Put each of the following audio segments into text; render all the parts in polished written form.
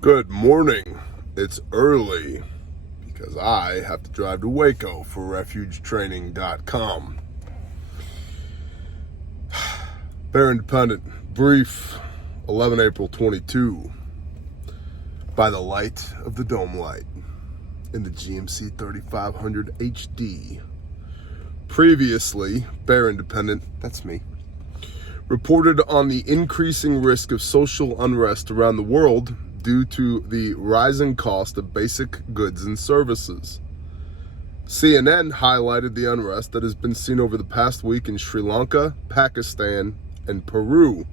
Good morning. It's early because I have to drive to Waco for refugetraining.com. Bear Independent, brief, 11 April 22. By the light of the dome light in the GMC 3500 HD. Previously, Bear Independent, that's me, reported on the increasing risk of social unrest around the world due to the rising cost of basic goods and services. CNN highlighted the unrest that has been seen over the past week in Sri Lanka, Pakistan, and Peru,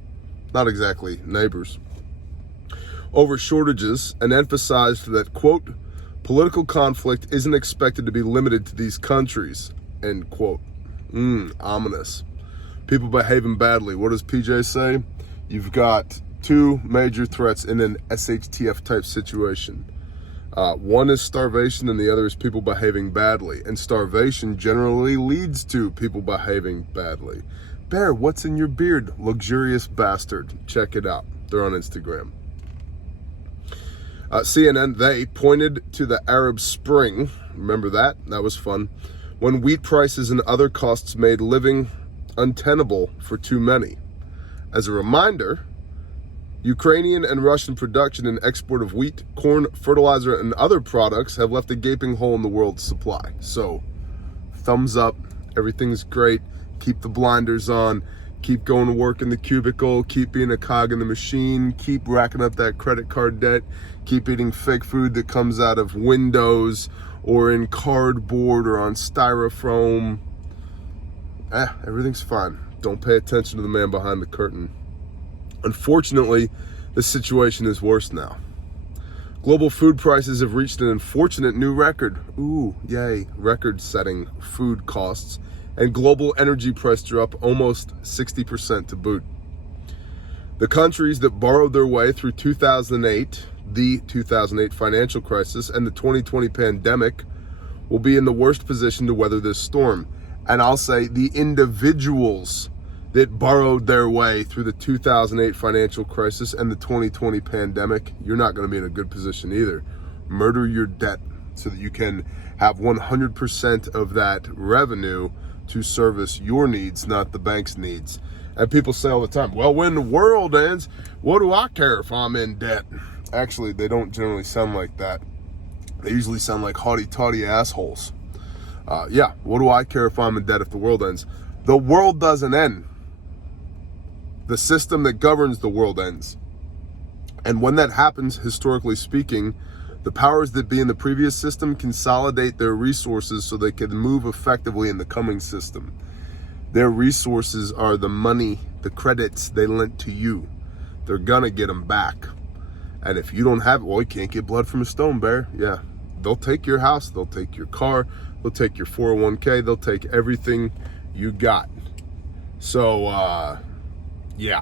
not exactly neighbors, over shortages, and emphasized that, quote, political conflict isn't expected to be limited to these countries, end quote. Ominous. People behaving badly. What does PJ say? You've got two major threats in an SHTF type situation. One is starvation and the other is people behaving badly. And starvation generally leads to people behaving badly. Bear, what's in your beard? Luxurious bastard. Check it out. They're on Instagram. CNN, they pointed to the Arab Spring. Remember that? That was fun. When wheat prices and other costs made living untenable for too many. As a reminder, Ukrainian and Russian production and export of wheat, corn, fertilizer, and other products have left a gaping hole in the world's supply. So, thumbs up, everything's great, keep the blinders on, keep going to work in the cubicle, keep being a cog in the machine, keep racking up that credit card debt, keep eating fake food that comes out of windows or in cardboard or on styrofoam. Everything's fine. Don't pay attention to the man behind the curtain. Unfortunately, the situation is worse now. Global food prices have reached an unfortunate new record. Ooh, yay, record-setting food costs. And global energy prices are up almost 60% to boot. The countries that borrowed their way through 2008, the 2008 financial crisis, and the 2020 pandemic will be in the worst position to weather this storm. And I'll say the individuals that borrowed their way through the 2008 financial crisis and the 2020 pandemic, you're not going to be in a good position either. Murder your debt so that you can have 100% of that revenue to service your needs, not the bank's needs. And people say all the time, well, when the world ends, what do I care if I'm in debt? Actually, they don't generally sound like that. They usually sound like haughty-taughty assholes. What do I care if I'm in debt if the world ends? The world doesn't end. The system that governs the world ends. And when that happens, historically speaking, the powers that be in the previous system consolidate their resources so they can move effectively in the coming system. Their resources are the money, the credits they lent to you. They're gonna get them back. And if you don't have it, well, you can't get blood from a stone, Bear. Yeah, they'll take your house, they'll take your car, they'll take your 401k, they'll take everything you got. So, yeah.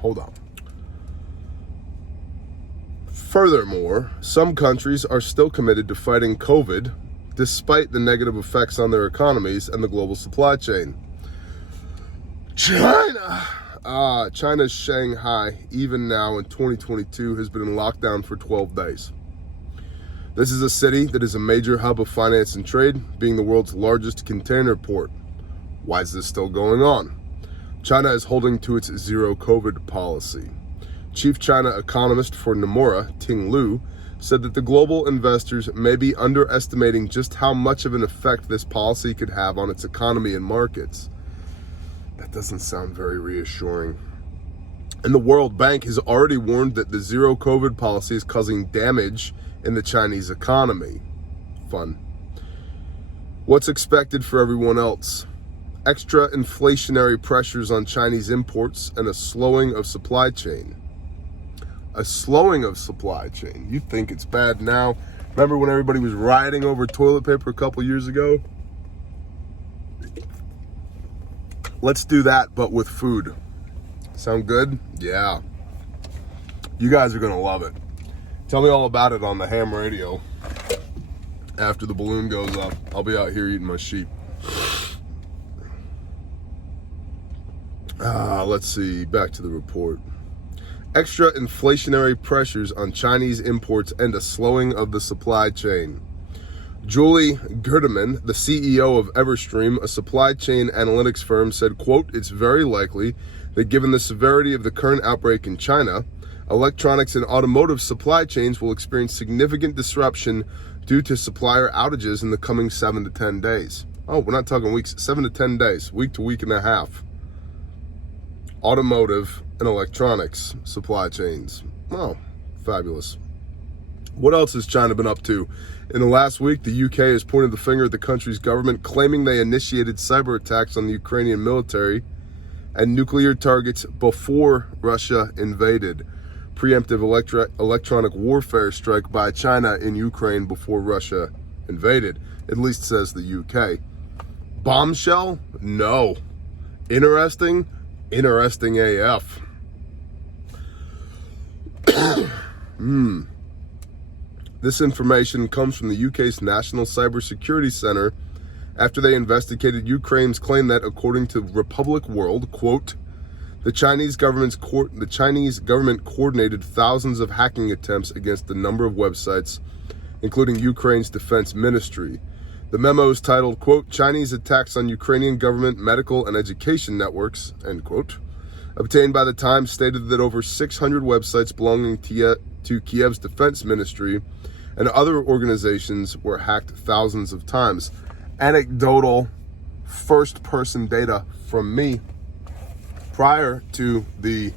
Hold on. Furthermore, some countries are still committed to fighting COVID despite the negative effects on their economies and the global supply chain. China's Shanghai, even now in 2022, has been in lockdown for 12 days. This is a city that is a major hub of finance and trade, being the world's largest container port. Why is this still going on? China is holding to its zero COVID policy. Chief China economist for Nomura, Ting Lu, said that the global investors may be underestimating just how much of an effect this policy could have on its economy and markets. That doesn't sound very reassuring. And the World Bank has already warned that the zero COVID policy is causing damage in the Chinese economy. Fun. What's expected for everyone else? Extra inflationary pressures on Chinese imports and a slowing of supply chain. A slowing of supply chain. You think it's bad now? Remember when everybody was rioting over toilet paper a couple years ago? Let's do that, but with food. Sound good? Yeah. You guys are gonna love it. Tell me all about it on the ham radio. After the balloon goes up, I'll be out here eating my sheep. Let's see, back to the report. extra inflationary pressures on Chinese imports, and a slowing of the supply chain. Julie Gerdeman, the CEO of Everstream, a supply chain analytics firm, said, quote, "It's very likely that given the severity of the current outbreak in China, electronics and automotive supply chains will experience significant disruption due to supplier outages in the coming 7 to 10 days. Oh, we're not talking weeks, 7 to 10 days, week to week and a half. Automotive and electronics supply chains. Oh, fabulous. What else has China been up to? In the last week, the UK has pointed the finger at the country's government, claiming they initiated cyber attacks on the Ukrainian military and nuclear targets before Russia invaded. Preemptive electronic warfare strike by China in Ukraine before Russia invaded, at least says the UK. Bombshell? No. Interesting? Interesting AF. This information comes from the UK's National Cybersecurity Center after they investigated Ukraine's claim that, according to Republic World, quote, the Chinese government coordinated thousands of hacking attempts against a number of websites, including Ukraine's defense ministry. The memo is titled, quote, Chinese attacks on Ukrainian government, medical, and education networks, end quote. Obtained by the Times, stated that over 600 websites belonging to Kiev's defense ministry and other organizations were hacked thousands of times. Anecdotal first-person data from me. Prior to the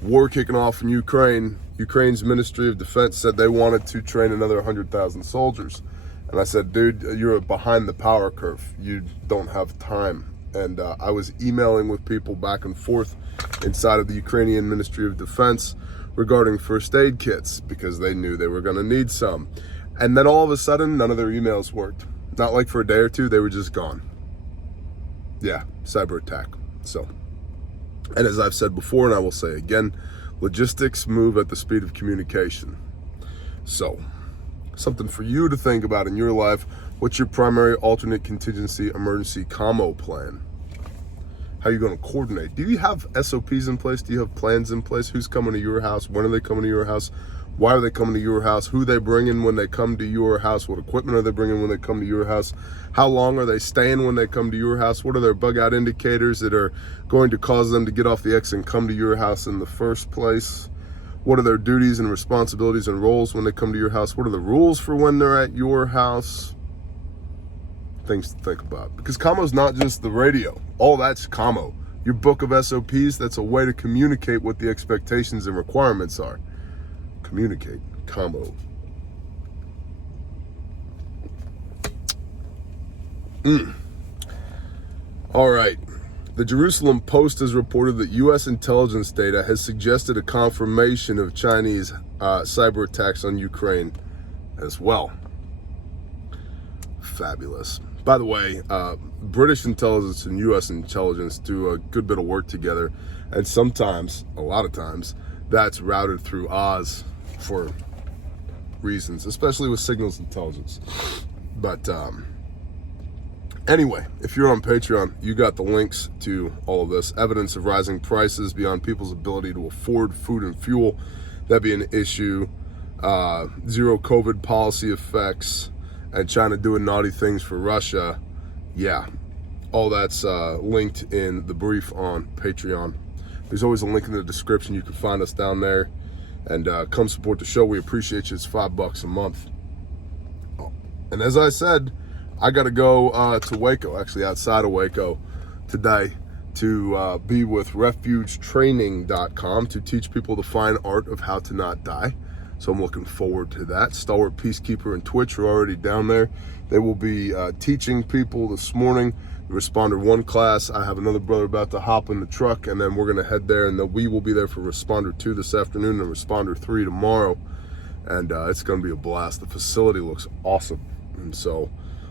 war kicking off in Ukraine, Ukraine's Ministry of Defense said they wanted to train another 100,000 soldiers. And I said, dude, you're behind the power curve. You don't have time. And I was emailing with people back and forth inside of the Ukrainian Ministry of Defense regarding first aid kits because they knew they were going to need some. And then all of a sudden, none of their emails worked. Not like for a day or two, they were just gone. Yeah, cyber attack. So, and as I've said before, and I will say again, logistics move at the speed of communication. So, something for you to think about in your life. What's your primary alternate contingency emergency commo plan? How are you going to coordinate? Do you have SOPs in place? Do you have plans in place? Who's coming to your house? When are they coming to your house? Why are they coming to your house? Who are they bringing when they come to your house? What equipment are they bringing when they come to your house? How long are they staying when they come to your house? What are their bug out indicators that are going to cause them to get off the X and come to your house in the first place? What are their duties and responsibilities and roles when they come to your house? What are the rules for when they're at your house? Things to think about. Because commo's not just the radio. All that's commo. Your book of SOPs, that's a way to communicate what the expectations and requirements are. Communicate. Commo. All right. The Jerusalem Post has reported that U.S. intelligence data has suggested a confirmation of Chinese cyber attacks on Ukraine as well. Fabulous. By the way, British intelligence and U.S. intelligence do a good bit of work together, and sometimes, a lot of times, that's routed through Oz for reasons, especially with signals intelligence. But anyway, if you're on Patreon, you got the links to all of this. Evidence of rising prices beyond people's ability to afford food and fuel. That'd be an issue. Zero COVID policy effects. And China doing naughty things for Russia. Yeah, all that's linked in the brief on Patreon. There's always a link in the description. You can find us down there. And come support the show. We appreciate you. It's $5 a month. Oh. And as I said, I got to go to Waco, actually outside of Waco today, to be with refugetraining.com to teach people the fine art of how to not die. So I'm looking forward to that. Stalwart Peacekeeper and Twitch are already down there. They will be teaching people this morning. The Responder 1 class. I have another brother about to hop in the truck, and then we're going to head there, and then we will be there for Responder 2 this afternoon and Responder 3 tomorrow. And it's going to be a blast. The facility looks awesome. And so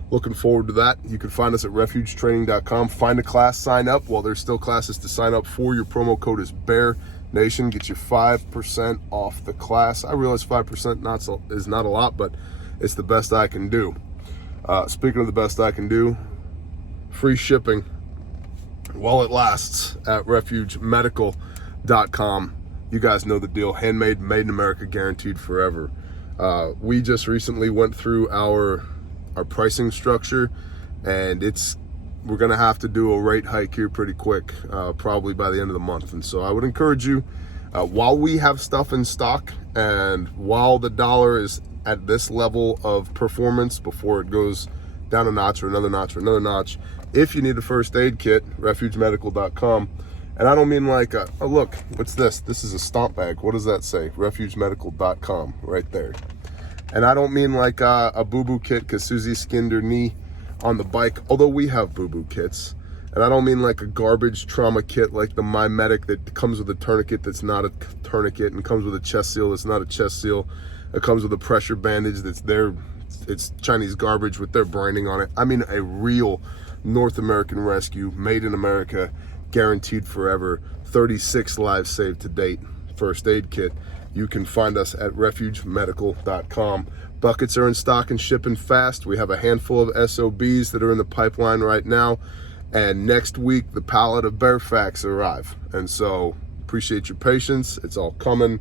looking forward to that. You can find us at refugetraining.com. Find a class, sign up. While there's still classes to sign up for, your promo code is BEAR Nation. Get you 5% off the class. I realize 5% is not a lot, but it's the best I can do. Speaking of the best I can do, free shipping while it lasts at refugemedical.com. You guys know the deal. Handmade, made in America, guaranteed forever. We just recently went through our pricing structure, and we're gonna have to do a rate hike here pretty quick, probably by the end of the month. And so I would encourage you, while we have stuff in stock and while the dollar is at this level of performance before it goes down a notch or another notch or another notch, if you need a first aid kit, refugemedical.com. And I don't mean like, oh look, what's this? This is a stomp bag. What does that say? refugemedical.com right there. And I don't mean like a boo-boo kit because Susie skinned her knee on the bike, although we have boo-boo kits. And I don't mean like a garbage trauma kit like the My Medic that comes with a tourniquet that's not a tourniquet, and comes with a chest seal that's not a chest seal. It comes with a pressure bandage that's it's Chinese garbage with their branding on it. I mean a real North American rescue, made in America, guaranteed forever, 36 lives saved to date first aid kit. You can find us at refugemedical.com. Buckets are in stock and shipping fast. We have a handful of SOBs that are in the pipeline right now. And next week, the pallet of Bearfax arrive. And so appreciate your patience. It's all coming.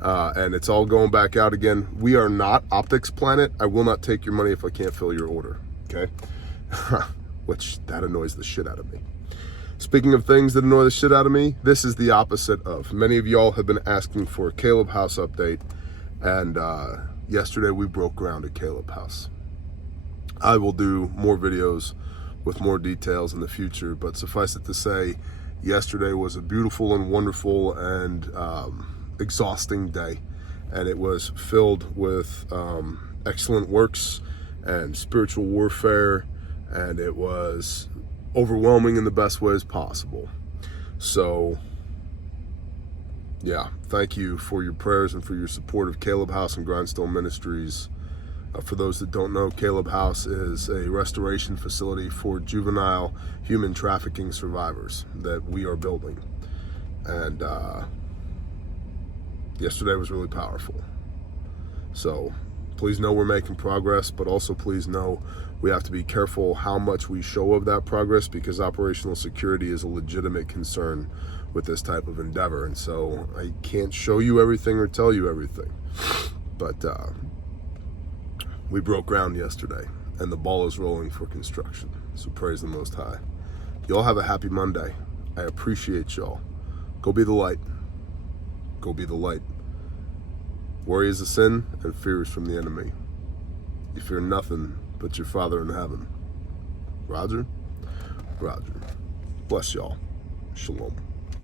And it's all going back out again. We are not Optics Planet. I will not take your money if I can't fill your order. Okay? Which, that annoys the shit out of me. Speaking of things that annoy the shit out of me, this is the opposite of. Many of y'all have been asking for a Caleb House update, and yesterday we broke ground at Caleb House. I will do more videos with more details in the future, but suffice it to say, yesterday was a beautiful and wonderful and exhausting day, and it was filled with excellent works and spiritual warfare, and it was overwhelming in the best ways possible. So yeah, thank you for your prayers and for your support of Caleb House and Grindstone Ministries. For those that don't know, Caleb House is a restoration facility for juvenile human trafficking survivors that we are building. And yesterday was really powerful. So please know we're making progress, but also please know we have to be careful how much we show of that progress, because operational security is a legitimate concern with this type of endeavor. And so I can't show you everything or tell you everything. But we broke ground yesterday, and the ball is rolling for construction. So praise the Most High. Y'all have a happy Monday. I appreciate y'all. Go be the light. Go be the light. Worry is a sin, and fear is from the enemy. You fear nothing but your Father in heaven. Roger? Roger. Bless y'all. Shalom.